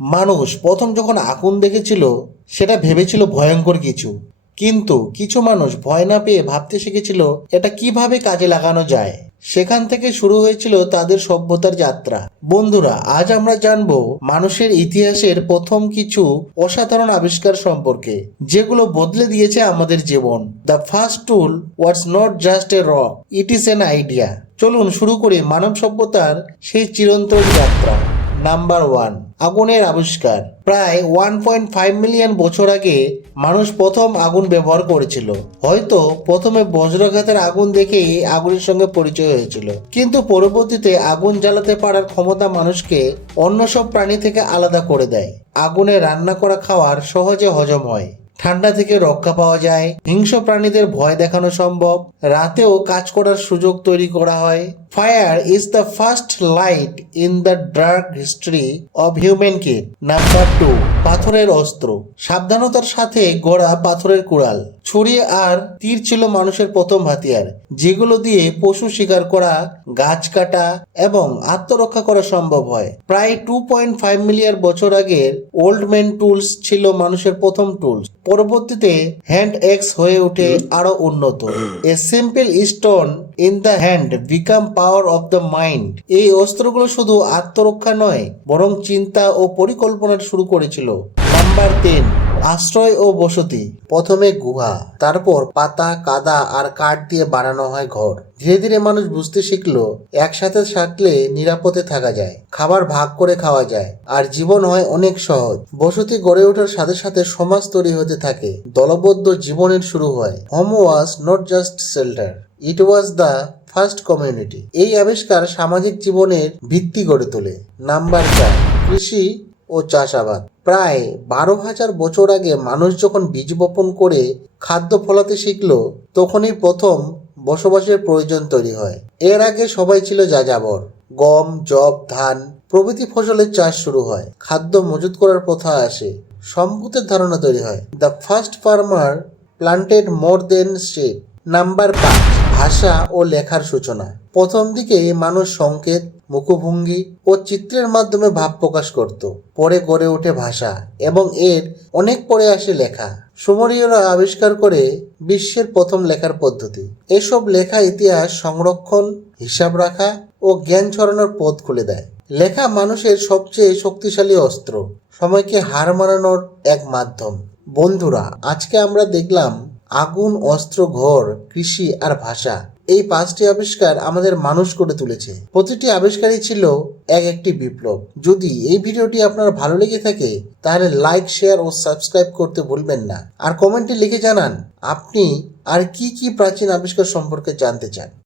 মানুষ প্রথম যখন আগুন দেখেছিল, সেটা ভেবেছিল ভয়ঙ্কর কিছু। কিন্তু কিছু মানুষ ভয় না পেয়ে ভাবতে শিখেছিল, এটা কীভাবে কাজে লাগানো যায়। সেখান থেকে শুরু হয়েছিল তাদের সভ্যতার যাত্রা। বন্ধুরা, আজ আমরা জানব মানুষের ইতিহাসের প্রথম কিছু অসাধারণ আবিষ্কার সম্পর্কে, যেগুলো বদলে দিয়েছে আমাদের জীবন। The first tool what's not just a rock it is an idea চলুন শুরু করি মানব সভ্যতার সেই চিরন্তন যাত্রা। নাম্বার ওয়ান, আগুনের আবিষ্কার। প্রায় ওয়ান পয়েন্ট ফাইভ মিলিয়ন বছর আগে মানুষ প্রথম আগুন ব্যবহার করেছিল। হয়তো প্রথমে বজ্রঘাতের আগুন দেখেই আগুনের সঙ্গে পরিচয় হয়েছিল। কিন্তু পরবর্তীতে আগুন জ্বালাতে পারার ক্ষমতা মানুষকে অন্য সব প্রাণী থেকে আলাদা করে দেয়। আগুনে রান্না করা খাওয়ার সহজে হজম হয়। ঠান্ডা থেকে রক্ষা পাওয়া যায়। হিংস্র প্রাণীদের ভয় দেখানো সম্ভব। রাতেও কাজ করার সুযোগ তৈরি করা হয়। Fire is the first light in the dark history of humankind number two, পাথরের অস্ত্র। সাবধানতার সাথে গড়া পাথরের কুড়াল। ছুরি আর তীর ছিল মানুষের প্রথম হাতিয়ার, যেগুলো দিয়ে পশু শিকার করা, গাছ কাটা এবং আত্মরক্ষা করা সম্ভব হয়। প্রায় টু পয়েন্ট ফাইভ মিলিয়ন বছর আগের ওল্ড ম্যান টুলস ছিল মানুষের প্রথম টুলস পরবর্তীতে হ্যান্ড এক্স হয়ে ওঠে আরও উন্নত। A simple stone in the hand become power of the mind এই অস্ত্রগুলো শুধু আত্মরক্ষা নয়, বরং চিন্তা ও পরিকল্পনা শুরু করেছিল। নাম্বার তিন, আশ্রয় ও বসতি। প্রথমে গুহা, তারপর পাতা, কাদা আর কাঠ দিয়ে বানানো হয় ঘর। ধীরে ধীরে মানুষ বুঝতে শিখলো, একসাথে থাকলে নিরাপদে থাকা যায়, খাবার ভাগ করে খাওয়া যায়, আর জীবন হয় অনেক সহজ। বসতি গড়ে ওঠার সাথে সাথে সমাজ তৈরি হতে থাকে, দলবদ্ধ জীবনের শুরু হয়। Home was not just shelter it was the first community এই আবিষ্কার সামাজিক জীবনের ভিত্তি গড়ে তোলে। নাম্বার চার, কৃষি ও চাষাবাদ। প্রায় বারো হাজার বছর আগে মানুষ যখন বীজ বপন করে খাদ্য ফলাতে শিখলো, তখনই প্রথম বসবাসের প্রয়োজন তৈরি হয়। এর আগে সবাই ছিল যাযাবর। গম জব ধান প্রভৃতি ফসলের চাষ শুরু হয়। খাদ্য মজুত করার প্রথা আসে। সম্পদের ধারণা তৈরি হয়। The first farmer planted more than seed number পাঁচ, ভাষা ও লেখার সূচনা। প্রথম দিকে মানুষ সংকেত, মুখভঙ্গি ও চিত্রের মাধ্যমে ভাব প্রকাশ করত। পরে গড়ে ওঠে ভাষা এবং এর অনেক পরে আসে লেখা। সুমরীয়রা আবিষ্কার করে বিশ্বের প্রথম লেখার পদ্ধতি। এসব লেখা ইতিহাস সংরক্ষণ, হিসাব রাখা ও জ্ঞান ছড়ানোর পথ খুলে দেয়। লেখা মানুষের সবচেয়ে শক্তিশালী অস্ত্র। সময়কে হার মানানোর এক মাধ্যম। বন্ধুরা, আজকে আমরা দেখলাম আগুন, অস্ত্র, ঘর, কৃষি আর ভাষা এই পাঁচটি আবিষ্কার আমাদের মানুষ করে তুলেছে। প্রতিটি আবিষ্কারই ছিল এক একটি বিপ্লব। যদি এই ভিডিওটি আপনার ভালো লেগে থাকে, তাহলে লাইক শেয়ার ও সাবস্ক্রাইব করতে ভুলবেন না। আর কমেন্টে লিখে জানান, আপনি আর কি কি প্রাচীন আবিষ্কার সম্পর্কে জানতে চান?